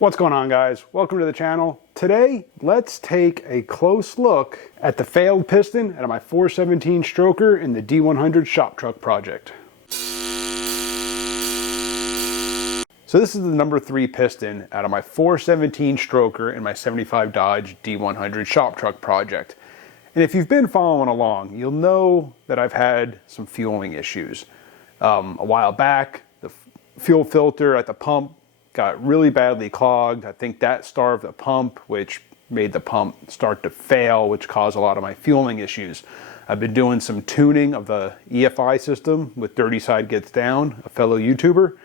What's going on, guys? Welcome to the channel. Today, let's take a close look at the failed piston out of my 417 stroker in the D100 shop truck project. So this is the number 3 piston out of my 417 stroker in my 75 Dodge D100 shop truck project. And if you've been following along, you'll know that I've had some fueling issues. A while back, the fuel filter at the pump got really badly clogged. I think that starved the pump, which made the pump start to fail, which caused a lot of my fueling issues. I've been doing some tuning of the EFI system with Dirty Side Gets Down, a fellow YouTuber,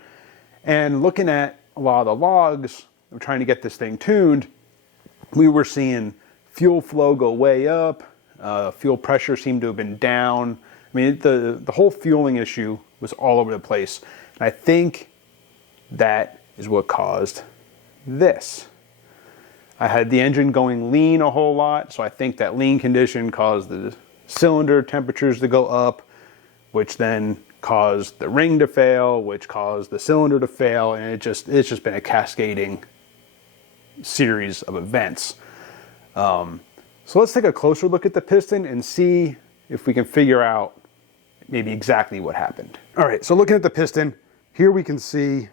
and looking at a lot of the logs of trying to get this thing tuned, we were seeing fuel flow go way up, fuel pressure seemed to have been down. I mean, the whole fueling issue was all over the place. And I think that is what caused this. I had the engine going lean a whole lot, so I think that lean condition caused the cylinder temperatures to go up, which then caused the ring to fail, which caused the cylinder to fail, and it's just been a cascading series of events. So let's take a closer look at the piston and see if we can figure out maybe exactly what happened. All right, so looking at the piston, here we can see,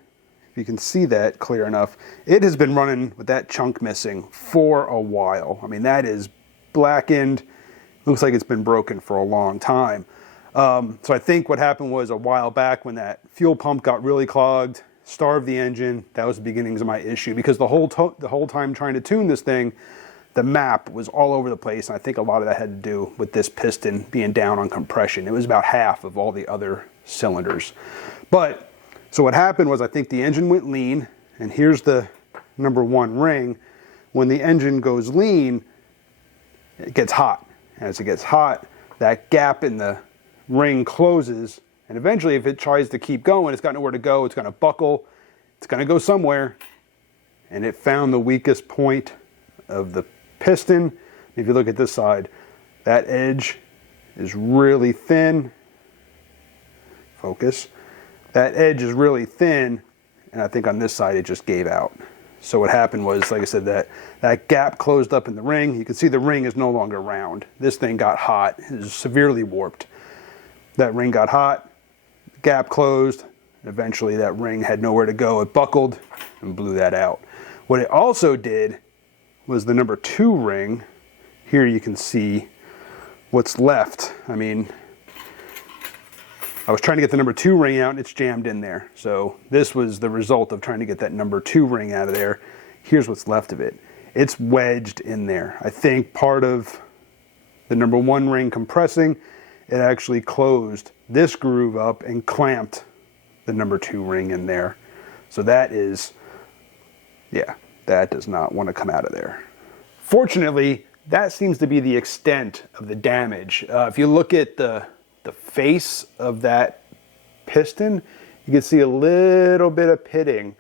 if you can see that clear enough, it has been running with that chunk missing for a while. I mean, that is blackened. Looks like it's been broken for a long time. So I think what happened was a while back when that fuel pump got really clogged, starved the engine, that was the beginnings of my issue, because the whole time trying to tune this thing, the map was all over the place, and I think a lot of that had to do with this piston being down on compression. It was about half of all the other cylinders. So what happened was I think the engine went lean, and here's the number 1 ring. When the engine goes lean, it gets hot. As it gets hot, that gap in the ring closes, and eventually if it tries to keep going, it's got nowhere to go, it's going to buckle, it's going to go somewhere, and it found the weakest point of the piston. If you look at this side, that edge is really thin. Focus. That edge is really thin, and I think on this side it just gave out. So what happened was, like I said, that gap closed up in the ring. You can see the ring is no longer round. This thing got hot, it is severely warped. That ring got hot, gap closed, and eventually that ring had nowhere to go. It buckled and blew that out. What it also did was the number 2 ring. Here you can see what's left. I mean, I was trying to get the number 2 ring out and it's jammed in there. So this was the result of trying to get that number 2 ring out of there. Here's what's left of it. It's wedged in there. I think part of the number 1 ring compressing, it actually closed this groove up and clamped the number 2 ring in there. So that is, yeah, that does not want to come out of there. Fortunately, that seems to be the extent of the damage. If you look at the face of that piston, you can see a little bit of pitting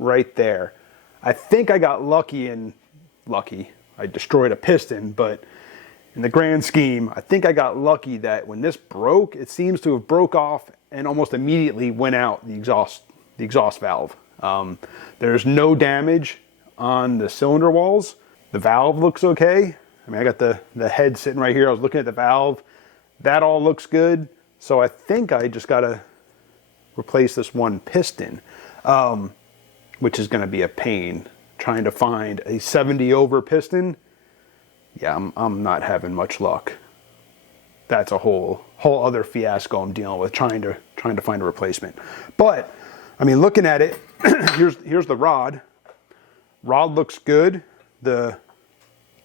right there. I think I got lucky, I destroyed a piston, but in the grand scheme, I think I got lucky that when this broke, it seems to have broke off and almost immediately went out the exhaust valve. There's no damage on the cylinder walls. The valve looks okay. I mean, I got the head sitting right here. I was looking at the valve. That all looks good. So I think I just got to replace this one piston, which is going to be a pain. Trying to find a 70 over piston, yeah, I'm not having much luck. That's a whole other fiasco I'm dealing with, trying to find a replacement. But I mean, looking at it, here's the rod. Rod looks good. The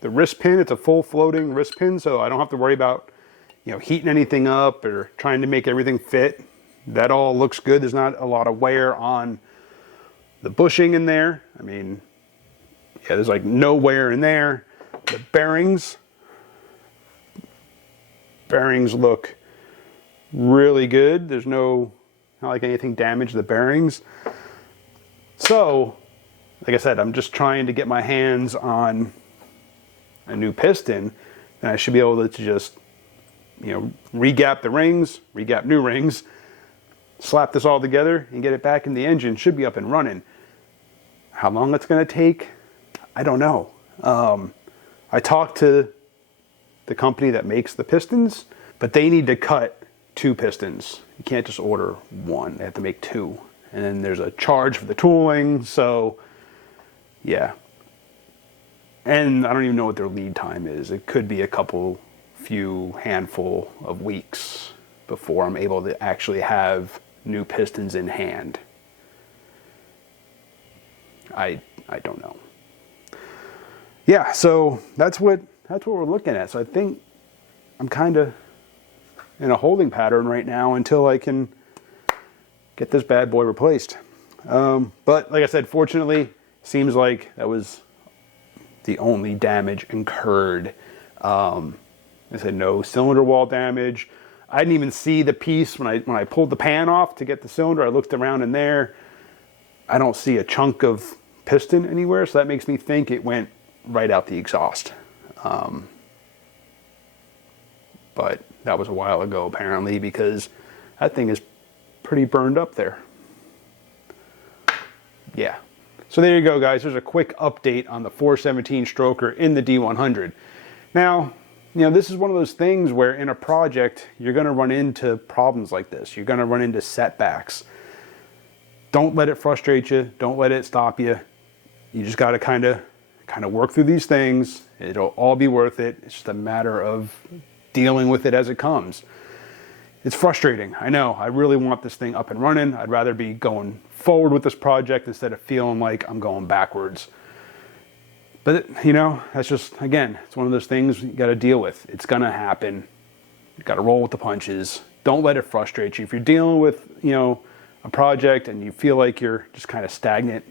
wrist pin, it's a full floating wrist pin, so I don't have to worry about, you know, heating anything up or trying to make everything fit. That all looks good. There's not a lot of wear on the bushing in there. I mean, yeah, there's like no wear in there. The bearings look really good. There's not like anything damaged the bearings. So, like I said, I'm just trying to get my hands on a new piston, and I should be able to just, you know, re-gap the rings, re-gap new rings, slap this all together and get it back in the engine. Should be up and running. How long it's going to take, I don't know. I talked to the company that makes the pistons, but they need to cut 2 pistons. You can't just order 1. They have to make 2. And then there's a charge for the tooling, so yeah. And I don't even know what their lead time is. It could be a few handful of weeks before I'm able to actually have new pistons in hand. I don't know. Yeah, so that's what we're looking at. So I think I'm kind of in a holding pattern right now until I can get this bad boy replaced. But like I said, fortunately, seems like that was the only damage incurred. I said no cylinder wall damage. I didn't even see the piece when I pulled the pan off to get the cylinder. I looked around in there. I don't see a chunk of piston anywhere, so that makes me think it went right out the exhaust. But that was a while ago apparently, because that thing is pretty burned up there. Yeah. So there you go, guys. There's a quick update on the 417 stroker in the D100. Now, this is one of those things where in a project, you're going to run into problems like this. You're going to run into setbacks. Don't let it frustrate you. Don't let it stop you. You just got to kind of work through these things. It'll all be worth it. It's just a matter of dealing with it as it comes. It's frustrating. I know. I really want this thing up and running. I'd rather be going forward with this project instead of feeling like I'm going backwards. But, that's just, again, it's one of those things you got to deal with. It's going to happen. You got to roll with the punches. Don't let it frustrate you. If you're dealing with, a project and you feel like you're just kind of stagnant,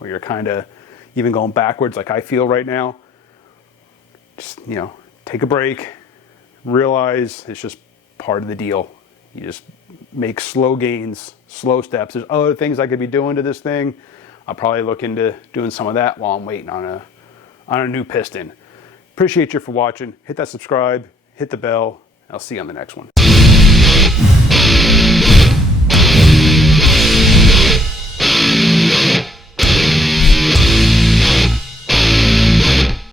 or you're kind of even going backwards like I feel right now, just, take a break. Realize it's just part of the deal. You just make slow gains, slow steps. There's other things I could be doing to this thing. I'll probably look into doing some of that while I'm waiting on a new piston. Appreciate you for watching. Hit that subscribe, hit the bell. I'll see you on the next one.